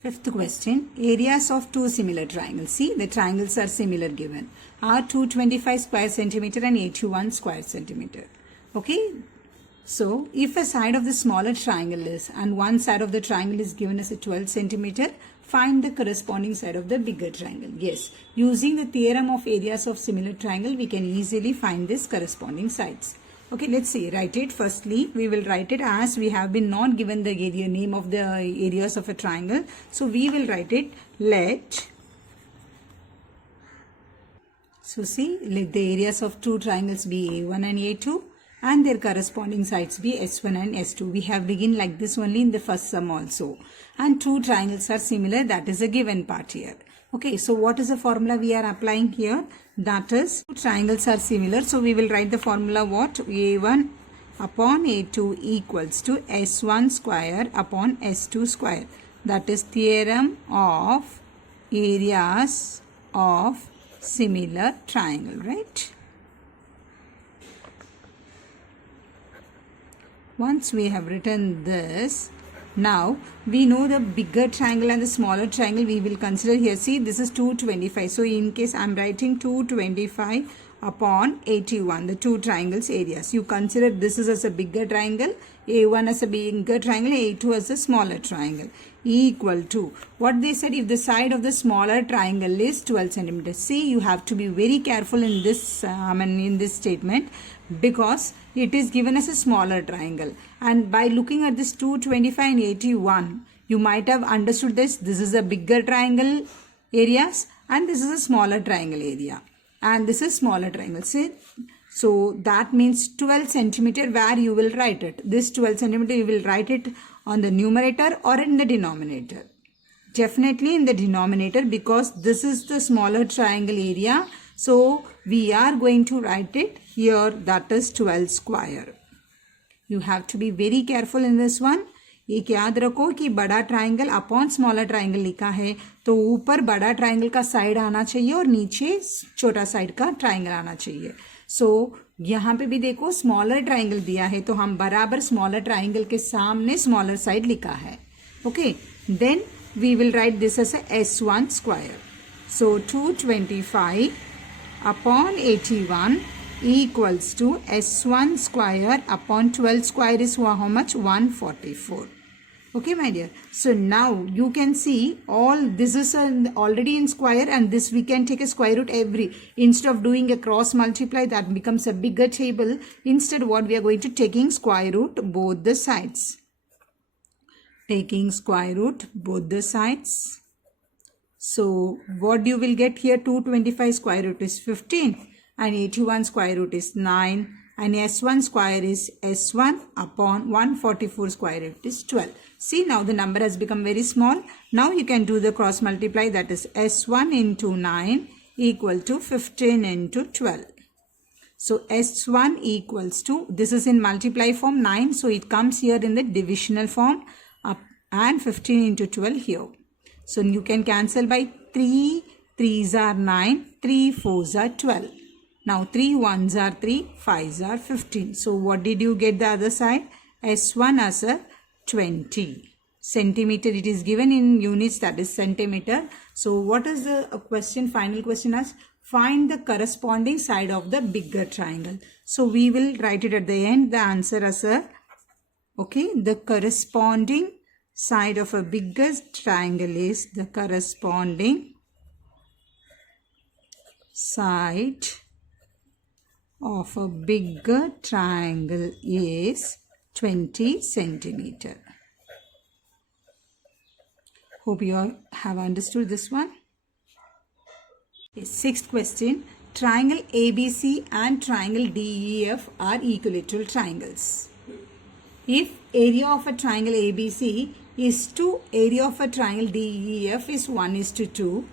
Fifth question, areas of two similar triangles. See, the triangles are similar given. Are 225 square centimeter and 81 square centimeter. Okay. So, if a side of the smaller triangle is and one side of the triangle is given as a 12 centimeter, find the corresponding side of the bigger triangle. Yes, using the theorem of areas of similar triangle, we can easily find this corresponding sides. Okay, let's see. Write it. Firstly, we will write it as we have been not given the area name of the areas of a triangle. So, we will write it let the areas of two triangles be A1 and A2 and their corresponding sides be S1 and S2. We have begin like this only in the first sum also. And two triangles are similar. That is a given part here. Okay, so what is the formula we are applying here? That is, two triangles are similar. So, we will write the formula what? A1 upon A2 equals to S1 square upon S2 square. That is theorem of areas of similar triangle, right? Once we have written this, now we know the bigger triangle and the smaller triangle we will consider here. See, this is 225. So, in case I am writing 225 upon 81, the two triangles areas. You consider this is as a bigger triangle, A1 as a bigger triangle, A2 as a smaller triangle. Equal to, what they said, if the side of the smaller triangle is 12 centimeters. See, you have to be very careful in this, in this statement, because it is given as a smaller triangle, and by looking at this 225 and 81 you might have understood this is a bigger triangle areas and this is a smaller triangle area and this is smaller triangle. See, so that means 12 centimeter where you will write it. This 12 centimeter you will write it on the numerator or in the denominator. Definitely in the denominator, because this is the smaller triangle area. So, we are going to write it here, that is 12 square. You have to be very careful in this one. एक याद रखो कि बड़ा triangle upon smaller triangle लिखा है तो ऊपर बड़ा ट्राइंगल का साइड आना चाहिए और नीचे छोटा साइड का ट्राइंगल आना चाहिए. सो यहाँ पे भी देखो स्मॉलर ट्राइंगल दिया है तो हम बराबर स्मॉलर ट्राइंगल के सामने स्मॉलर साइड लिखा है. Okay, then we will write this as a S1 square. So 225 upon 81 equals to S1 square upon 12 square is how much? 144. Okay, my dear. So now you can see all this is already in square, and this we can take a square root every. Instead of doing a cross multiply, that becomes a bigger table. Instead, what we are going to taking square root both the sides. Taking square root both the sides. So what you will get here, 225 square root is 15 and 81 square root is 9 and S1 square is S1 upon 144 square root is 12. See, now the number has become very small. Now you can do the cross multiply, that is S1 into 9 equal to 15 into 12. So S1 equals to, this is in multiply form 9, so it comes here in the divisional form. And 15 into 12 here. So you can cancel by 3 3s are 9, 3 4s are 12. Now 3 1s are 3, 5s are 15. So what did you get the other side? S1 as a 20 centimeter. It is given in units, that is centimeter. So what is the question? Final question as find the corresponding side of the bigger triangle. So we will write it at the end, the answer as a, okay, the corresponding side of a bigger triangle is, the corresponding side of a bigger triangle is 20 centimeter. Hope you all have understood this one. Sixth question, triangle ABC and triangle DEF are equilateral triangles. If area of a triangle ABC is 2, area of a triangle DEF is 1:2,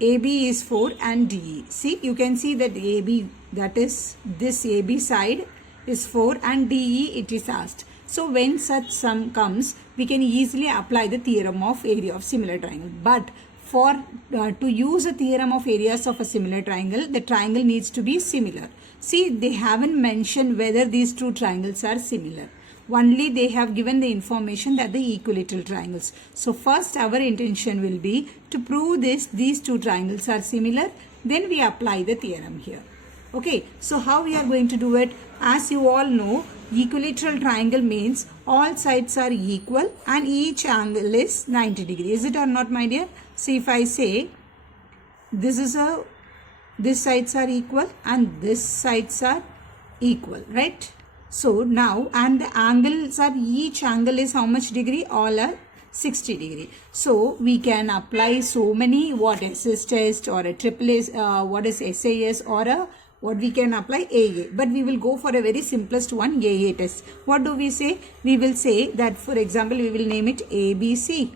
AB is 4 and DE. See, you can see that AB, that is this AB side is 4 and DE it is asked. So when such sum comes, we can easily apply the theorem of area of similar triangle. But for to use a theorem of areas of a similar triangle, the triangle needs to be similar. See, they haven't mentioned whether these two triangles are similar. Only they have given the information that the equilateral triangles. So first our intention will be to prove these two triangles are similar. Then we apply the theorem here. Okay, so how we are going to do it? As you all know, equilateral triangle means all sides are equal and each angle is 90 degrees. Is it or not, my dear? See, if I say this sides are equal and this sides are equal, right? So now, and the angles are, each angle is how much degree? All are 60 degree. So we can apply so many, what, SS test or a triple S, what is SAS, or a what we can apply AA. But we will go for a very simplest one, AA test. What do we say? We will say that, for example, we will name it ABC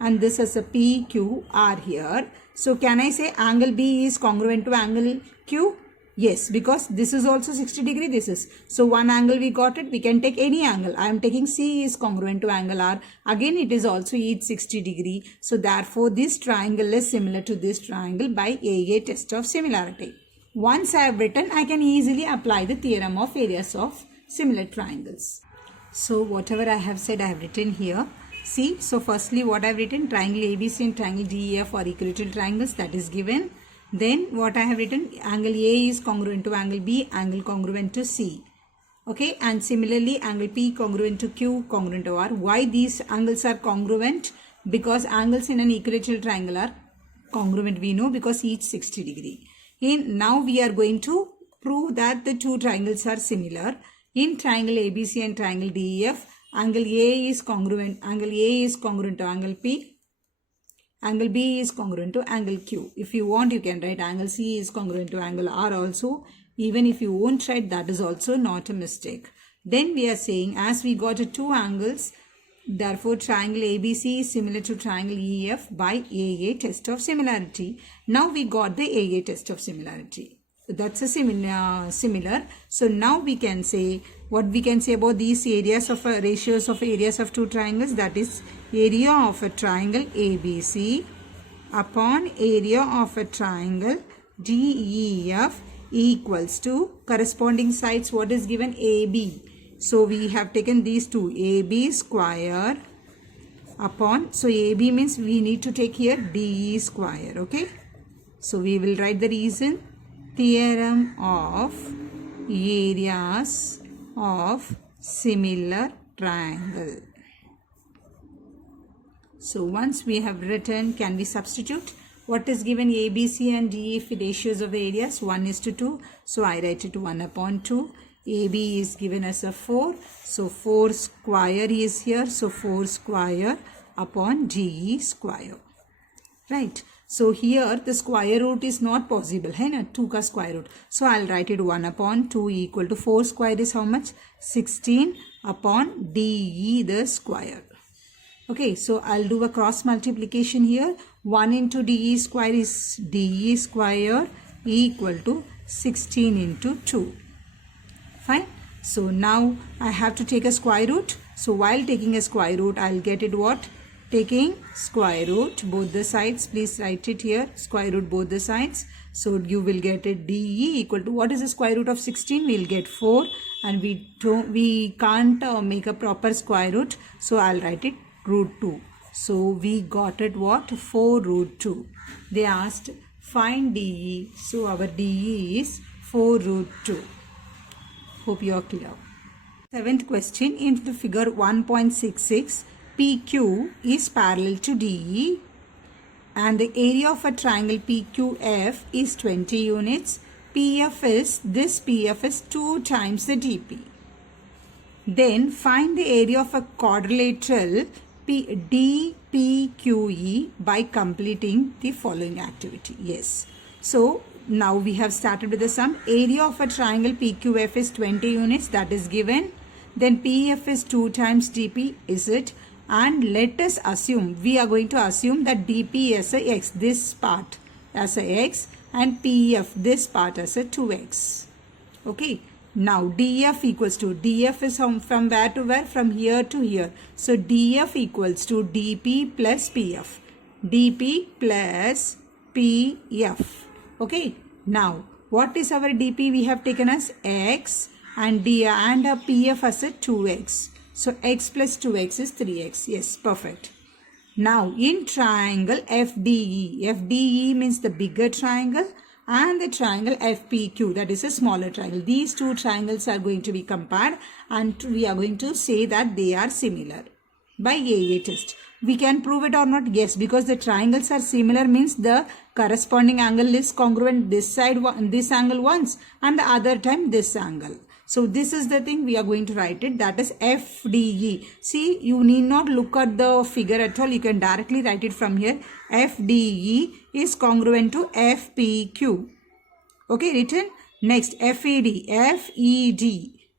and this is a PQR here. So can I say angle B is congruent to angle Q? Yes, because this is also 60 degree, this is. So one angle we got it, we can take any angle. I am taking C is congruent to angle R. Again, it is also each 60 degree. So therefore, this triangle is similar to this triangle by AA test of similarity. Once I have written, I can easily apply the theorem of areas of similar triangles. So whatever I have said, I have written here. See, so firstly what I have written, triangle ABC and triangle DEF are equilateral triangles, that is given. Then what I have written, angle A is congruent to angle B, angle congruent to C. Okay, and similarly angle P congruent to Q, congruent to R. Why these angles are congruent? Because angles in an equilateral triangle are congruent, we know, because each 60 degree. Now we are going to prove that the two triangles are similar. In triangle ABC and triangle DEF, angle A is congruent to angle P, angle B is congruent to angle Q. If you want, you can write angle C is congruent to angle R also. Even if you won't write, that is also not a mistake. Then we are saying, as we got two angles, therefore triangle ABC is similar to triangle EF by AA test of similarity. Now we got the AA test of similarity. That's a similar. So now we can say, what we can say about these areas of ratios of areas of two triangles, that is area of a triangle ABC upon area of a triangle DEF equals to corresponding sides, what is given? AB. So we have taken these two, AB square upon, so AB means we need to take here DE square, okay? So we will write the reason, theorem of areas of similar triangle. So once we have written, can we substitute? What is given? ABC and DEF ratios of areas 1:2. So I write it 1/2. AB is given as a 4. So 4 square is here. So 4 square upon DE square. Right. So here the square root is not possible. Hai na? 2 ka square root. So I'll write it 1/2 equal to 4 square is how much? 16 upon DE the square. Okay, so I'll do a cross multiplication here. 1 into DE square is DE square equal to 16 into 2. Fine. So now I have to take a square root. So while taking a square root, I'll get it what? Taking square root both the sides. Please write it here. Square root both the sides. So you will get it DE equal to, what is the square root of 16? We'll get 4, and we can't make a proper square root. So I'll write it root 2. So we got it what? 4 root 2. They asked find DE. So our DE is 4 root 2. Hope you are clear. 7th question, in the figure 1.66, PQ is parallel to DE and the area of a triangle PQF is 20 units. PF is 2 times the DP. Then find the area of a quadrilateral DPQE by completing the following activity. Yes. So now we have started with the sum. Area of a triangle PQF is 20 units, that is given. Then PF is 2 times DP, is it? And let us assume, we are going to assume that DP as a x, this part as a x, and PF this part as a 2x. Okay. Now DF equals to, DF is from where to where? From here to here. So DF equals to DP plus PF. DP plus PF. Okay. Now what is our DP? We have taken as x and PF as a 2x. So x plus 2x is 3x. Yes, perfect. Now in triangle FDE, FDE means the bigger triangle and the triangle FPQ, that is a smaller triangle. These two triangles are going to be compared and we are going to say that they are similar by AA test. We can prove it or not? Yes, because the triangles are similar means the corresponding angle is congruent this side, this angle once and the other time this angle. So this is the thing we are going to write it, that is FDE. See, you need not look at the figure at all. You can directly write it from here. FDE is congruent to FPQ. Okay, written. Next, FED.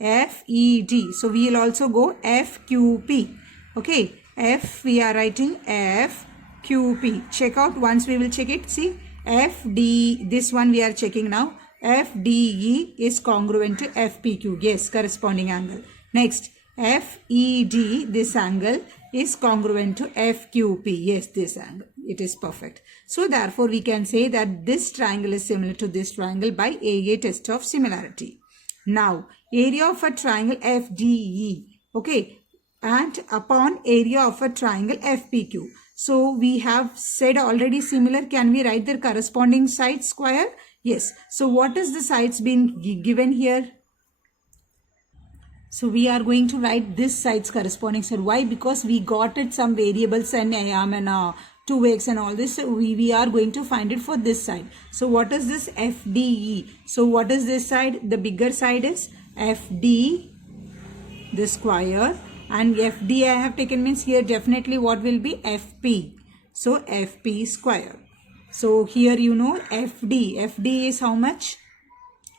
FED. So we will also go FQP. Okay, F we are writing FQP. Check out once we will check it. See, FD, this one we are checking now. FDE is congruent to FPQ. Yes, corresponding angle. Next, FED, this angle is congruent to FQP. Yes, this angle. It is perfect. So therefore, we can say that this triangle is similar to this triangle by AA test of similarity. Now, area of a triangle FDE. Okay, and upon area of a triangle FPQ. So we have said already similar. Can we write their corresponding side square? Yes. So what is the sides been given here? So we are going to write this sides corresponding side. Why? Because we got it some variables and 2x and all this. So we are going to find it for this side. So what is this FDE? So what is this side? The bigger side is FD, the square. And FD I have taken means here definitely what will be FP. So FP square. So here you know FD. FD is how much?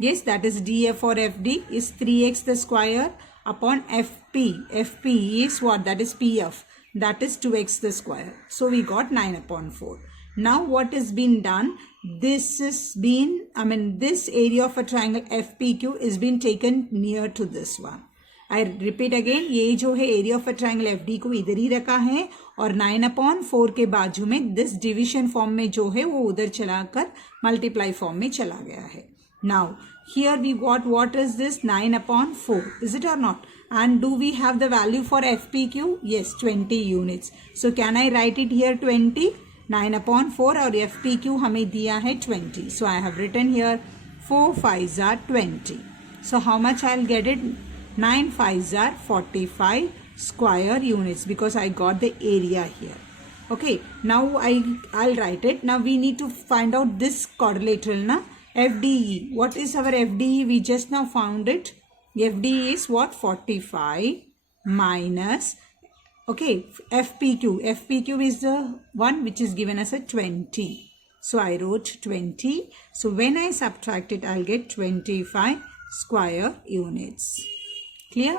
Yes, that is DF for FD is 3x the square upon FP. FP is what? That is PF. That is 2x the square. So we got 9 upon 4. Now what is been done? This is been, this area of a triangle FPQ is been taken near to this one. I repeat again, ये जो है area of a triangle FD को इधर ही रखा है और 9/4 के बाजू में दिस डिविजन फॉर्म में जो है वो उधर चलाकर मल्टीप्लाई फॉर्म में चला गया है. Now here we got what is this 9/4, is it or not? And do we have the value for FPQ? yes, 20 units. So can I write it here 20? 9/4 और FPQ हमें दिया है 20. So I have written here 4 5s are 20. So how much I'll get it? 9 5s are 45 square units because I got the area here. Okay, now I'll write it. Now we need to find out this quadrilateral na FDE. What is our FDE? We just now found it. FDE is what? 45 minus, okay, FPQ. FPQ is the one which is given as a 20. So I wrote 20. So when I subtract it, I'll get 25 square units. Clear?